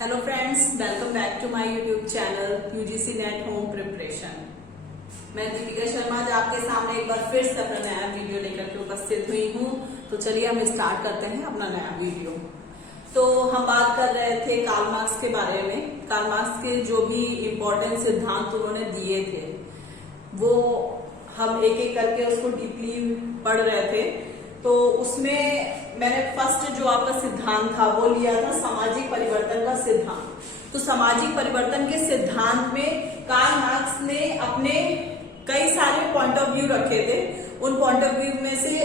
Hello friends, welcome back to my YouTube channel UGC NET home preparation. मैं दीपिका शर्मा आज आपके सामने एक बार फिर से अपना नया वीडियो लेकर के उपस्थित हुई हूँ। तो चलिए हम स्टार्ट करते हैं अपना नया वीडियो। तो हम बात कर रहे थे कार्ल मार्क्स के बारे में। कार्ल मार्क्स के जो भी इम्पोर्टेंट सिद्धांत उन्होंने दिए थे वो हम एक एक करके उसको डीपली पढ़ रहे थे। तो उसमें मैंने फर्स्ट जो आपका सिद्धांत था वो लिया था सामाजिक परिवर्तन का सिद्धांत। तो सामाजिक परिवर्तन के सिद्धांत में कार्ल मार्क्स ने अपने कई सारे पॉइंट ऑफ व्यू रखे थे। उन पॉइंट ऑफ व्यू में से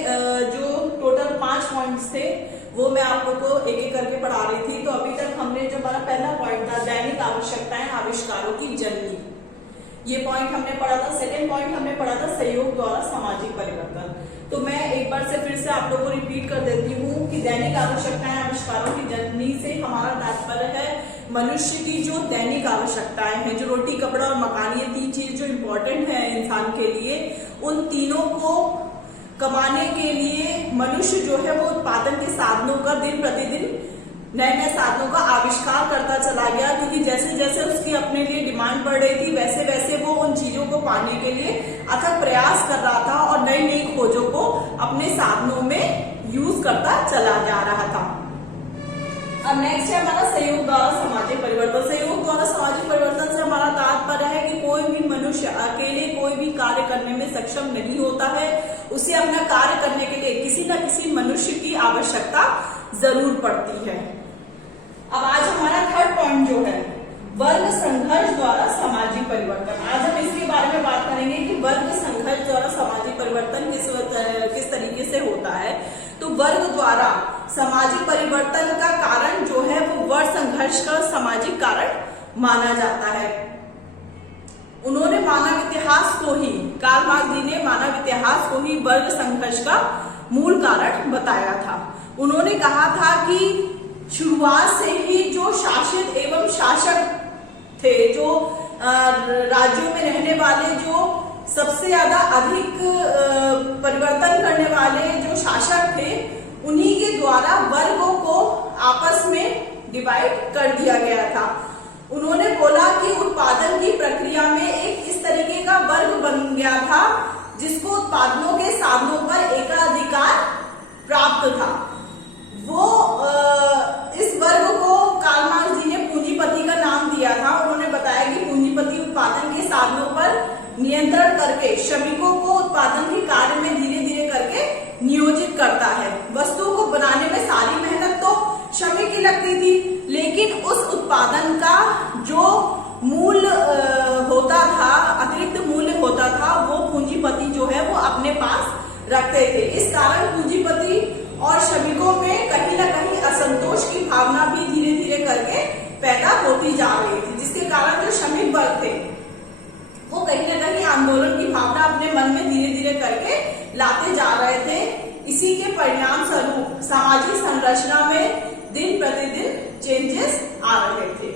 जो टोटल 5 पॉइंट्स थे वो मैं आप लोगों को एक एक करके पढ़ा रही थी। तो अभी तक हमने जो हमारा पहला पॉइंट था दैनिक आवश्यकताएं आविष्कारों की जननी, ये पॉइंट हमने पढ़ा था। सेकेंड पॉइंट हमने पढ़ा था सहयोग द्वारा सामाजिक परिवर्तन। तो मैं एक बार से फिर से आप लोगों को रिपीट कर देती हूँ कि दैनिक आवश्यकताएं आविष्कारों की जननी से हमारा तात्पर्य है मनुष्य की जो दैनिक आवश्यकताएं हैं, जो रोटी कपड़ा और मकान, ये 3 चीज जो इम्पोर्टेंट है इंसान के लिए, उन तीनों को कमाने के लिए मनुष्य जो है वो उत्पादन के साधनों का दिन प्रतिदिन नए नए साधनों का आविष्कार करता चला गया। क्योंकि जैसे जैसे उसकी अपने लिए डिमांड बढ़ रही थी वैसे वैसे वो उन चीजों को पाने के लिए अथक प्रयास कर रहा था और नई नई खोजों को अपने साधनों में यूज करता चला जा रहा था। अब नेक्स्ट है हमारा सहयोग द्वारा सामाजिक परिवर्तन। सहयोग द्वारा सामाजिक परिवर्तन से हमारा तात्पर्य है कि कोई भी मनुष्य अकेले कोई भी कार्य करने में सक्षम नहीं होता है। उसे अपना कार्य करने के लिए किसी न किसी मनुष्य की आवश्यकता जरूर पड़ती है। अब आज हमारा थर्ड पॉइंट जो है वर्ग संघर्ष द्वारा सामाजिक परिवर्तन। आज हम इसके बारे में बात करेंगे कि वर्ग संघर्ष द्वारा सामाजिक परिवर्तन किस तरीके से होता है। तो वर्ग द्वारा सामाजिक परिवर्तन का कारण जो है वो वर्ग संघर्ष का सामाजिक कारण माना जाता है। उन्होंने मानव इतिहास को ही, कार्ल मार्क्स जी ने मानव इतिहास को ही वर्ग संघर्ष का मूल कारण बताया था। उन्होंने कहा था कि शुरुआत से ही जो शासित एवं शासक थे, जो राज्यों में रहने वाले, जो सबसे ज्यादा अधिक परिवर्तन करने वाले जो शासक थे, उन्हीं के द्वारा वर्गों को आपस में डिवाइड कर दिया गया था। उन्होंने बोला कि उत्पादन की प्रक्रिया में एक इस तरीके का वर्ग बन गया था जिसको उत्पादनों के साधनों पर एकाधिकार प्राप्त था। वो इस वर्ग को कार्ल मार्क्स जी ने पूंजीपति का नाम दिया था। उन्होंने बताया कि पूंजीपति उत्पादन के साधनों पर नियंत्रण करके श्रमिकों को उत्पादन के कार्य में धीरे धीरे करके नियोजित करता है। वस्तुओं को बनाने में सारी मेहनत तो श्रमिक की लगती थी, लेकिन उस उत्पादन का जो मूल्य होता था, अतिरिक्त मूल्य होता था, वो पूंजीपति जो है वो अपने पास रखते थे। इस कारण पूंजीपति और श्रमिकों में कहीं ना कहीं असंतोष की भावना भी धीरे धीरे करके पैदा होती जा रही थी, जिसके कारण जो श्रमिक वर्ग थे वो कहीं ना कहीं आंदोलन की भावना अपने मन में धीरे धीरे करके लाते जा रहे थे। इसी के परिणाम स्वरूप सामाजिक संरचना में दिन प्रतिदिन चेंजेस आ रहे थे।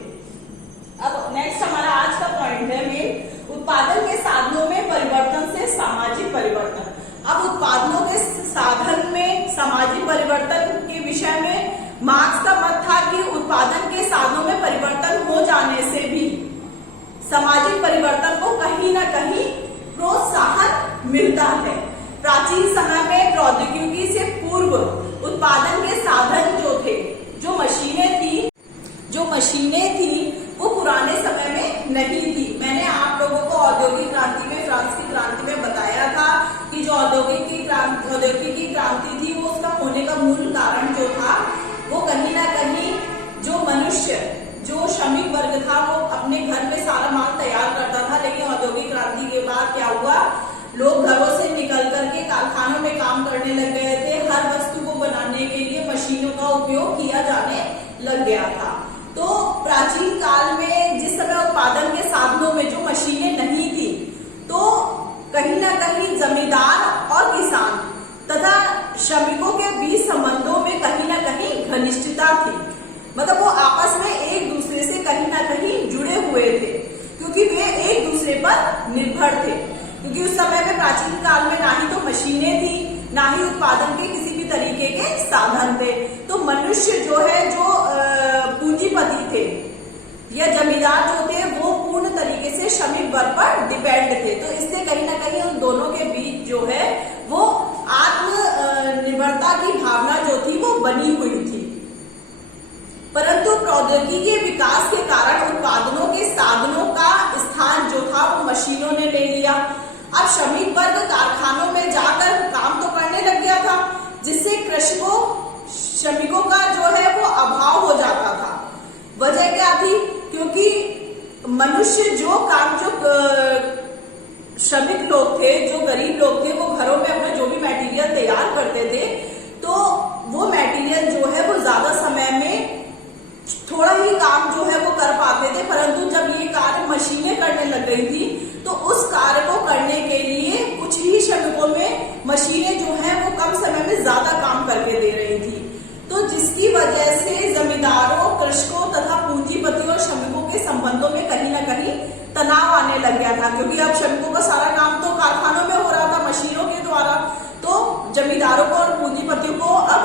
अब नेक्स्ट हमारा आज का पॉइंट है मेन, उत्पादन के साधनों में परिवर्तन से सामाजिक परिवर्तन। अब उत्पादनों के साधन में सामाजिक परिवर्तन के विषय में मार्क्स का मत था कि उत्पादन के साधनों में परिवर्तन हो जाने से भी सामाजिक परिवर्तन को कहीं ना कहीं प्रोत्साहन मिलता है। प्राचीन समय में प्रौद्योगिकी से पूर्व उत्पादन के साधन जो थे, जो मशीनें थी वो पुराने समय में नहीं थी। मैंने आप लोगों को औद्योगिक क्रांति में, फ्रांस की क्रांति में बताया था कि जो औद्योगिक क्रांति थी वो उसका होने का मूल कारण जो था वो कहीं ना कहीं जो मनुष्य, जो श्रमिक वर्ग था वो अपने घर में सारा माल तैयार करता था। लेकिन औद्योगिक क्रांति के बाद क्या हुआ, लोग घरों से निकल करके कारखानों में काम करने लग गए थे। हर वस्तु को बनाने के लिए मशीनों का उपयोग किया जाने लग गया था। तो प्राचीन काल में जिस समय उत्पादन के साधनों में जो मशीनें नहीं थी, तो कहीं ना कहीं जमींदार और किसान तथा श्रमिकों के बीच संबंधों में कहीं ना कहीं घनिष्ठता थी। मतलब वो आपस में एक दूसरे से कहीं ना कहीं जुड़े हुए थे, क्योंकि वे एक दूसरे पर निर्भर थे। क्योंकि उस समय में प्राचीन काल में ना ही तो मशीनें थी, ना ही उत्पादन के किसी भी तरीके के साधन थे। तो मनुष्य जो है, जो पूंजीपति थे, ऊपर पर डिपेंड थे। तो इससे कहीं ना कहीं उन दोनों के बीच जो है वो आत्मनिर्भरता की भावना जो थी वो बनी हुई थी। परंतु प्रौद्योगिकी के विकास के कारण उत्पादनों के साधनों का स्थान जो था वो मशीनों ने ले लिया। अब श्रमिक वर्ग कारखानों में जाकर काम तो करने लग गया था, जिससे कृषकों श्रमिकों का जो है वो अभाव हो जाता था। वजह क्या थी? क्योंकि मनुष्य जो काम जो श्रमिक लोग थे, जो गरीब लोग थे, वो घरों में अपना जो भी मटेरियल तैयार करते थे, तो वो मटेरियल जो है वो ज्यादा समय में थोड़ा ही काम जो है वो कर पाते थे। परंतु जब ये कार्य मशीनें करने लग गई थी तो उस कार्य को करने के लिए कुछ ही श्रमिकों में मशीनें जो है वो कम समय में ज्यादा काम करके दे रही थी। तो जिसकी वजह से जमींदारों, कृषकों तथा पूंजीपतियों और श्रमिकों के संबंधों में कहीं ना कहीं तनाव आने लग गया था, क्योंकि अब श्रमिकों का सारा काम तो कारखानों में हो रहा था मशीनों के द्वारा। तो जमींदारों को और पूंजीपतियों को अब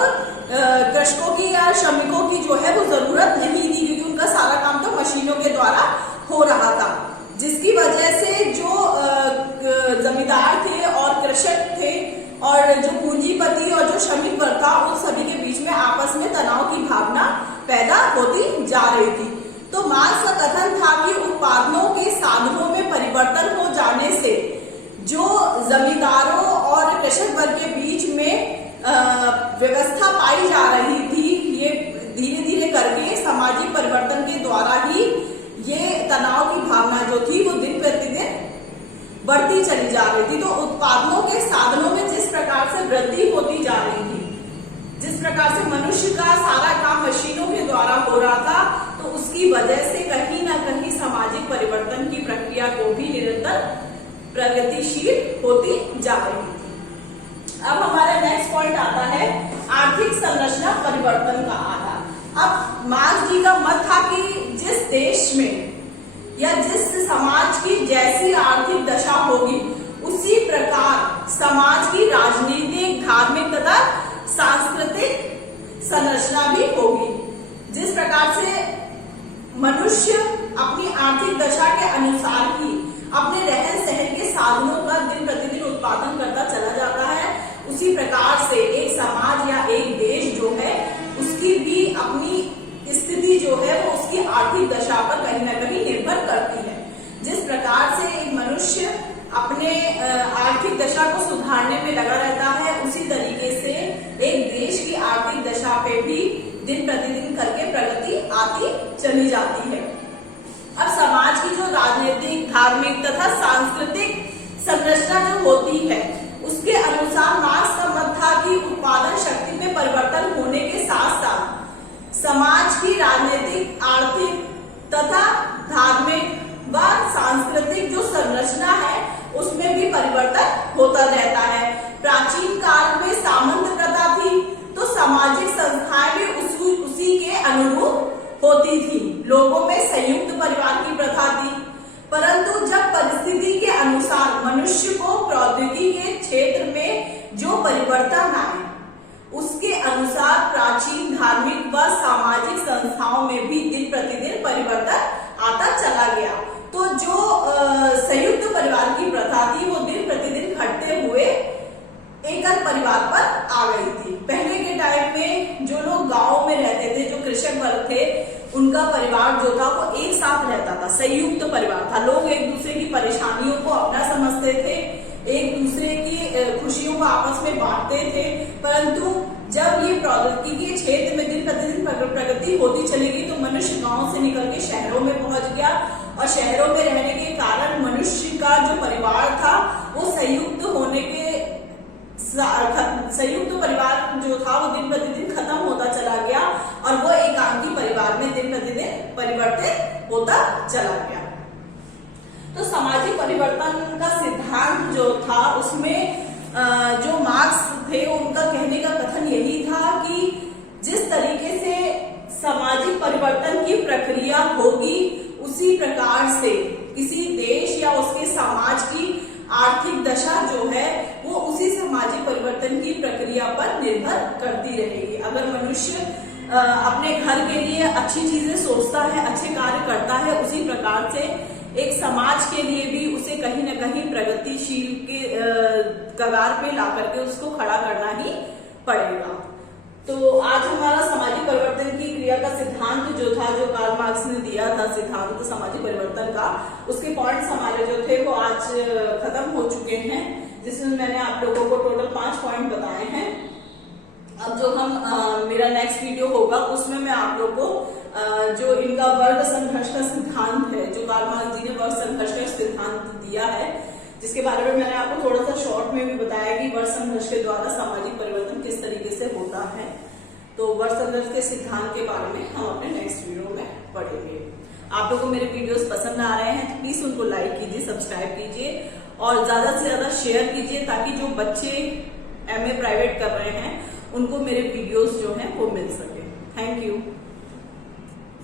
कृषकों की या श्रमिकों की जो है वो जरूरत नहीं थी, क्योंकि उनका सारा काम तो मशीनों के द्वारा हो रहा था। जिसकी वजह से जो जमींदार थे और कृषक थे और जो पूंजीपति और जो श्रमिक वर्ग था, उन सभी के बीच में आपस में तनाव की भावना पैदा होती जा रही थी। तो मार्क्स का कथन था कि उत्पादनों के साधनों में परिवर्तन हो जाने से जो जमींदारों और कृषक वर्ग के बीच में व्यवस्था पाई जा रही थी, ये धीरे धीरे करके सामाजिक परिवर्तन के द्वारा ही ये तनाव की भावना जो थी वो दिन प्रतिदिन बढ़ती चली जा रही थी। तो उत्पादनों के साधनों में जिस प्रकार से वृद्धि होती जा रही थी, जिस प्रकार से मनुष्य का सारा काम मशीनों के द्वारा हो रहा था, तो उसकी वजह से कहीं ना कहीं सामाजिक परिवर्तन की प्रक्रिया को भी निरंतर प्रगतिशील होती जा रही थी। अब हमारा नेक्स्ट पॉइंट आता है आर्थिक संरचना परिवर्तन का आधार। अब मार्क्स जी का मत था कि जिस देश में या जिस समाज की जैसी आर्थिक दशा होगी, उसी प्रकार समाज की राजनीतिक, धार्मिक तथा सांस्कृतिक संरचना भी होगी। जिस प्रकार से मनुष्य अपनी आर्थिक दशा के अनुसार ही अपने रहन सहन के साधनों का दिन प्रतिदिन उत्पादन करता चला जाता है, उसी प्रकार से एक समाज या एक देश जो है उसकी भी अपनी स्थिति जो है वो उसकी आर्थिक दशा पर कहीं ना कहीं निर्भर करती है। जिस प्रकार से एक मनुष्य अपने आर्थिक दशा को सुधारने में लगा रहता है, उसी तरीके से एक देश की आर्थिक दशा पे भी दिन प्रतिदिन करके प्रगति आती चली जाती है। अब समाज की जो राजनीतिक, धार्मिक तथा सांस्कृतिक संरचना जो होती है, उसके अनुसार मार्क्स का मत था कि उत्पादन शक्ति में परिवर्तन होने के साथ साथ समाज की राजनीतिक, आर्थिक तथा धार्मिक व सांस्कृतिक जो संरचना है उसमें भी परिवर्तन होता रहता है। प्राचीन काल में सामंत प्रथा थी, तो सामाजिक संस्थाएं भी उसी के अनुरूप होती थी। लोगों में संयुक्त परिवार की प्रथा थी। परंतु जब परिस्थिति के अनुसार मनुष्य को प्रौद्योगिकी के क्षेत्र में जो परिवर्तन आए, उसके अनुसार प्राचीन धार्मिक व सामाजिक संस्थाओं में भी दिन प्रतिदिन परिवर्तन आता चला गया। तो जो संयुक्त परिवार की प्रथा थी वो दिन प्रतिदिन घटते हुए एकल परिवार पर आ गई थी। पहले के टाइम में जो लोग गांव में रहते थे, जो कृषक वर्ग थे, उनका परिवार जो था वो एक साथ रहता था, संयुक्त परिवार था। लोग एक दूसरे की परेशानियों को अपना समझते थे, एक दूसरे की खुशियों को आपस में बांटते थे। परंतु जब ये प्रौद्योगिकी के क्षेत्र में दिन प्रतिदिन प्रगति होती चली गई, तो मनुष्य गांव से निकल के शहरों में पहुंच गया और शहरों में रहने के कारण मनुष्य का जो परिवार था वो संयुक्त होने के संयुक्त परिवार जो था वो दिन प्रतिदिन खत्म होता चला गया और वो एकांकी परिवार में दिन प्रतिदिन परिवर्तित होता चला गया। तो सामाजिक परिवर्तन का सिद्धांत जो था उसमें जो मार्क्स थे उनका कहने का कथन यही था कि जिस तरीके से सामाजिक परिवर्तन की प्रक्रिया होगी, उसी प्रकार से किसी देश या उसके समाज की आर्थिक दशा जो है वो उसी सामाजिक परिवर्तन की प्रक्रिया पर निर्भर करती रहेगी। अगर मनुष्य अपने घर के लिए अच्छी चीजें सोचता है, अच्छे कार्य करता है, उसी प्रकार से एक समाज के लिए भी उसे कहीं ना कहीं प्रगतिशील के कगार पे ला करके उसको खड़ा करना ही पड़ेगा। तो आज हमारा सामाजिक परिवर्तन की क्रिया का सिद्धांत जो था, जो कार्ल मार्क्स ने दिया था सिद्धांत सामाजिक परिवर्तन का, उसके पॉइंट्स हमारे जो थे वो आज खत्म हो चुके हैं, जिसमें मैंने आप लोगों को टोटल 5 पॉइंट बताए हैं। अब जो हम मेरा नेक्स्ट वीडियो होगा उसमें मैं आप लोग को जो इनका वर्ग संघर्ष का सिद्धांत है, जो कार्ल मार्क्स जी ने वर्ग संघर्ष का सिद्धांत दिया है, जिसके बारे में मैंने आपको थोड़ा सा शॉर्ट में भी बताया कि वर्ग संघर्ष के द्वारा सामाजिक परिवर्तन किस तरीके से होता है। तो वर्ग संघर्ष के सिद्धांत के बारे में हम अपने नेक्स्ट वीडियो में पढ़ेंगे। आप लोगों को मेरे वीडियोस पसंद आ रहे हैं तो प्लीज उनको लाइक कीजिए, सब्सक्राइब कीजिए और ज्यादा से ज्यादा शेयर कीजिए, ताकि जो बच्चे MA प्राइवेट कर रहे हैं उनको मेरे वीडियोस जो हैं वो मिल सके। Thank you.